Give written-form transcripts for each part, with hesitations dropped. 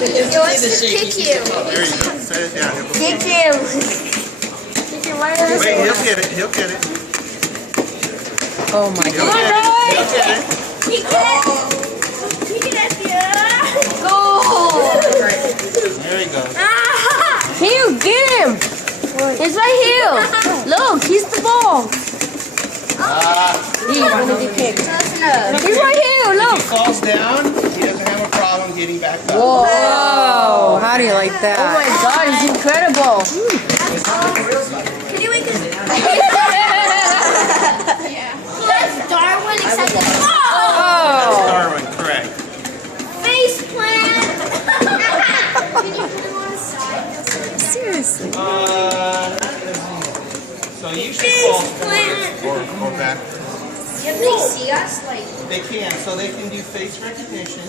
He wants to kick you. There you go. Set it down. Kick him. Kick him right over. Wait, he'll get it. He'll get it. Oh my He'll God. get it. He'll get it. Kick it. Kick it at you. Go. There he goes. Hugh, get him! It's right here. Look, he's the ball. He's gonna get kicked. He's right here, If look. he falls down, he doesn't have a problem getting back up. Whoa. How do you like that? Oh my God, it's incredible. Can you make this? That's Darwin except it's Oh. Darwin, correct. face plant. Can you put him on his side? Seriously. So you should fall forward or back. Can they see us? Like, They can. So they can do face recognition.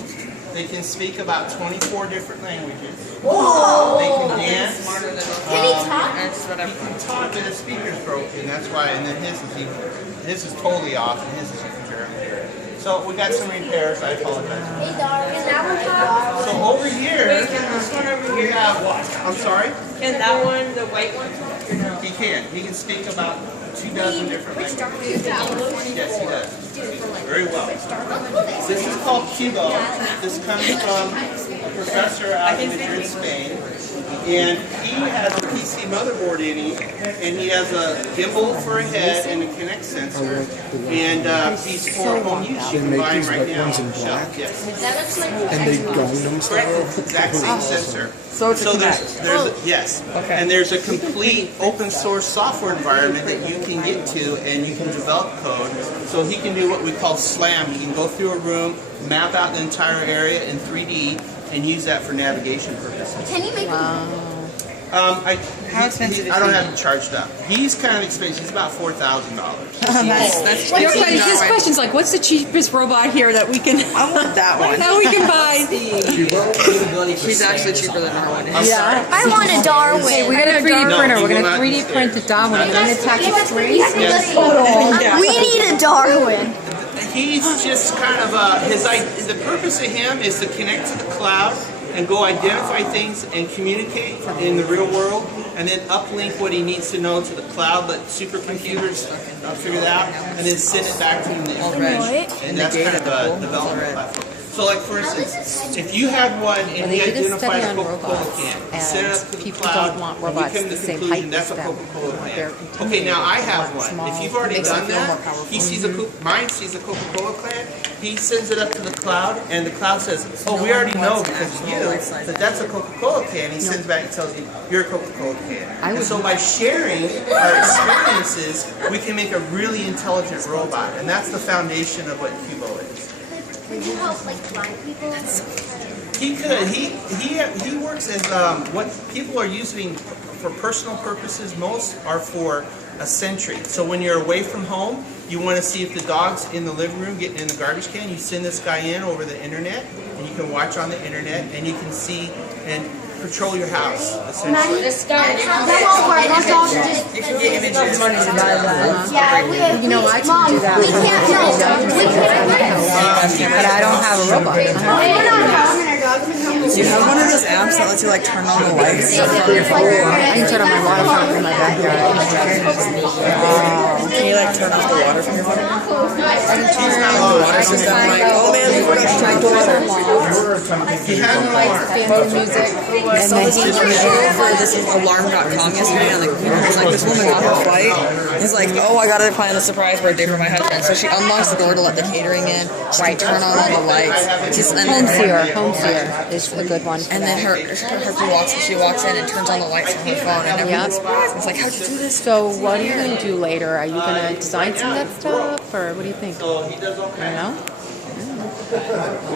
They can speak about 24 different languages. whoa. They can dance. Can he talk? He can talk, but his speaker's broken. That's why. And then his is totally off, and his is you can barely hear it. So we got some repairs. I apologize. Hey, Darwin. Can that one talk? So over here, This one over we here. have what? I'm sorry. Can that one, the white one, talk or no? He can. He can speak about 24 different languages. Yes, he does. Very well. This is called Cubo. This comes from a professor out in Madrid, Spain. And he has a PC motherboard in him, and he has a gimbal for a head and a Kinect sensor. And he's for home use. You can buy him right now on the shelf. Yes. That looks like And they gone them Correct. Exact same sensor. So it's a Yes. Okay. And there's a complete open source software environment that you can get to, and you can develop code. So he can do what we call SLAM. He can go through a room, map out the entire area in 3D, and use that for navigation purposes. Can you make How expensive is I don't he? have him charged up. He's kind of expensive. He's about $4,000. That's His question's like, what's the cheapest robot here that we can I want that one. that we can buy? He's actually cheaper than our one. Yeah. I want a Darwin. Hey, we got a 3D No, printer. he We're will gonna not 3D be print the Darwin. We're gonna attack the trees. Yes. We need a Darwin. He's just kind of the purpose of him is to connect to the cloud and go identify things and communicate in the real world, and then uplink what he needs to know to the cloud, let supercomputers figure that out, and then send it back to him in the information. And that's kind of a development platform. So like for instance, if you had one and They he did a identified study a on Coca-Cola robots, can, he and sent it up to the people cloud, don't want and robots we come to the the same conclusion height that's a as them. Coca-Cola They're can. intimidating. Okay, now I have Small, one. If you've already makes them done feel more that, powerful. he sees mine sees a Coca-Cola can, he sends it up to the cloud, and the cloud says, oh, we already know because of you that that's a Coca-Cola can. He sends back and tells you, you're a Coca-Cola can. And so by sharing our experiences, we can make a really intelligent robot, and that's the foundation of what Cubo is. Could you help like blind people? He could. He works as what people are using for personal purposes. Most are for a sentry. So when you're away from home, you want to see if the dog's in the living room getting in the garbage can. You send this guy in over the internet, and you can watch on the internet, and you can see and patrol your house essentially. That won't work. Let's all just. You can get images. Money to buy that. Yeah, we have. You know, I can do that. We can't do it. We can't. But I don't have a robot. We're not having our dogs in home. Do you have one of those apps that lets you like turn on the lights from your phone? I can turn on my water fountain in my backyard. Can you like turn off the water from your phone? The water system, like, oh man, we forgot to turn off the water. I saw this video for this alarm.com yesterday on the computer. It's like this woman got her flight. It's like, oh, I gotta plan a surprise birthday for my husband. So she unlocks the door to let the catering in. She can turn on all the lights. Home Seer is a good one. And then she walks in and turns on the lights on her phone, and everyone's surprised. It's like, how'd you do this? So what are you going to do later? Are you going to design some of that stuff, or what do you think? So he does all I kinds. don't know.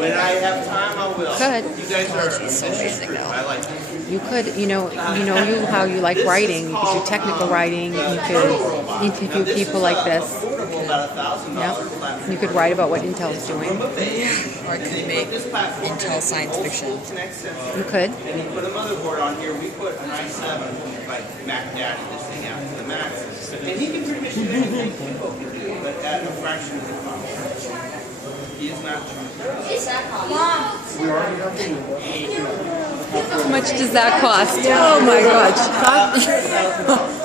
When I have time, I will. Good. You guys are a ambitious group. I like it. You could, how you like writing. You could do technical writing. You could interview people like this. Yep. You could write about what Intel's doing. Or I could make Intel science fiction. You could. And you put a motherboard on here. We put an i7, like Mac Daddy, this thing out to the max. And he can pretty much do anything Cubo can do, but at a fraction of the cost. He is not. Mom. much does that cost? Oh my gosh.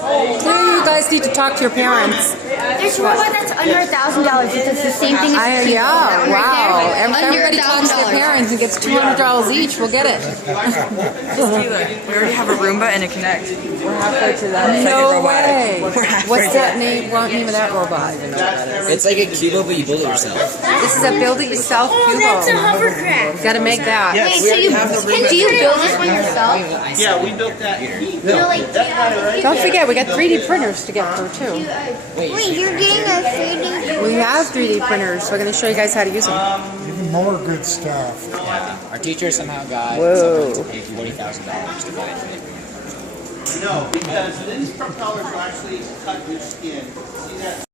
You guys need to talk to your parents. There's a robot that's under $1,000. It does the same thing as the Yeah, that one wow. right there. Everybody talks to their parents and gets $200 each. We'll get it. We already have a Roomba and a Kinect. We're halfway to that second No robot. way. We're halfway What's to that name of that robot? It's like a Cubo, but you build it yourself. This is a build it yourself Oh, that's a Cubo. hovercraft. Got to make that. Yes. Wait, so you do you build this one yourself? Yeah, we built that. He You know, built like, it. That guy right Don't there. forget, we got 3D printers to get through too. Wait, you're getting a 3D? We have 3D printers, so we're going to show you guys how to use them. Even more good stuff. Our teacher somehow got Whoa. someone to pay $40,000 to buy it. No, because these propellers will actually cut your skin. See that?